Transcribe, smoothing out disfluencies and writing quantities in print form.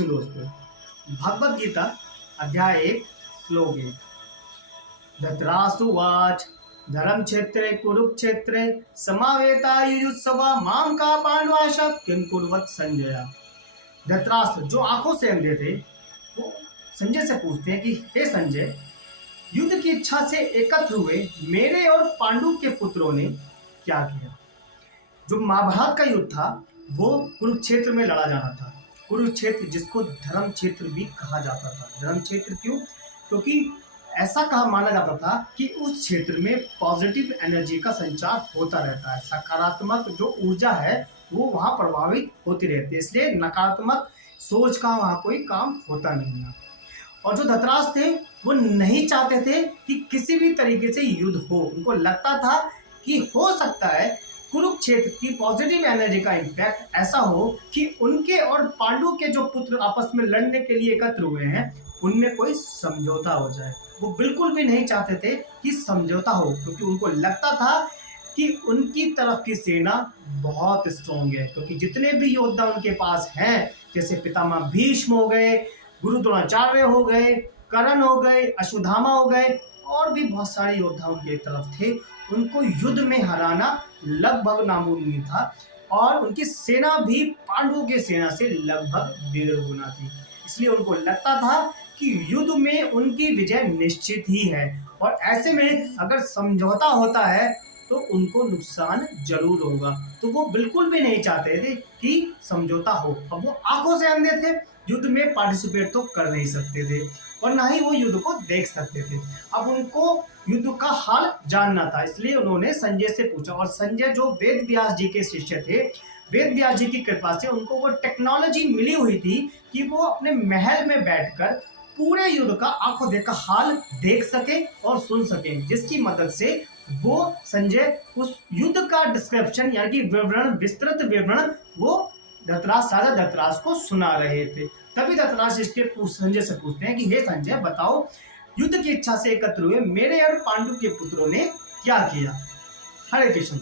कृष्ण दोस्तों, भगवद गीता अध्याय 1 श्लोक 1। धृतराष्ट्रउवाच धर्म क्षेत्रे कुरुक्षेत्रे समावेतायुयुत्सवा माम का पांडवाशा किम कुर्वत संजय। धृतराष्ट्र जो आंखों से अंधे थे वो संजय से पूछते हैं कि हे संजय, युद्ध की इच्छा से एकत्र हुए मेरे और पांडु के पुत्रों ने क्या किया। जो महाभारत का युद्ध था वो कुरुक्षेत्र में लड़ा जाना था। कुरुक्षेत्र जिसको धर्म क्षेत्र भी कहा जाता था। धर्म क्षेत्र क्यों? क्योंकि ऐसा कहा माना जाता था कि उस क्षेत्र में पॉजिटिव एनर्जी का संचार होता रहता है, सकारात्मक जो ऊर्जा है वो वहाँ प्रभावित होती रहती है, इसलिए नकारात्मक सोच का वहाँ कोई काम होता नहीं है। और जो धृतराष्ट्र थे वो नहीं चाहते थे कि किसी भी तरीके से युद्ध हो। उनको लगता था कि हो सकता है कुरुक्षेत्र की पॉजिटिव एनर्जी का इम्पैक्ट ऐसा हो कि उनके और पांडु के जो पुत्र आपस में लड़ने के लिए एकत्र हुए हैं उनमें कोई समझौता हो जाए। वो बिल्कुल भी नहीं चाहते थे कि समझौता हो, क्योंकि उनको लगता था कि उनकी तरफ की सेना बहुत स्ट्रॉन्ग है। क्योंकि जितने भी योद्धा उनके पास हैं, जैसे पितामह भीष्म हो गए, गुरु द्रोणाचार्य हो गए, कर्ण हो गए, अश्वत्थामा हो गए, और भी बहुत सारे योद्धा उनके तरफ थे, उनको युद्ध में हराना लगभग नामुमकिन था। और उनकी सेना भी पांडवों की सेना से लगभग 1.5 गुना थी। इसलिए उनको लगता था कि युद्ध में उनकी विजय निश्चित ही है, और ऐसे में अगर समझौता होता है तो उनको नुकसान जरूर होगा। तो वो बिल्कुल भी नहीं चाहते थे कि समझौता हो। अब वो आंखों से अंधे थे, युद्ध में पार्टिसिपेट तो कर नहीं सकते थे और ना ही वो युद्ध को देख सकते थे। अब उनको युद्ध का हाल जानना था, इसलिए उन्होंने संजय से पूछा। और संजय जो वेद व्यास जी के शिष्य थे, वेद व्यास जी की कृपा से उनको वो टेक्नोलॉजी मिली हुई थी कि वो अपने महल में बैठकर पूरे युद्ध का आंखों देखा हाल देख सके और सुन सके, जिसकी मदद से वो संजय उस युद्ध का डिस्क्रिप्शन यानी कि विवरण, विस्तृत विवरण वो राजा धृतराष्ट्र को सुना रहे थे। तभी धृतराष्ट्र इसके संजय से पूछते हैं कि हे संजय, बताओ युद्ध की इच्छा से एकत्र हुए मेरे और पांडु के पुत्रों ने क्या किया। हरे कृष्ण।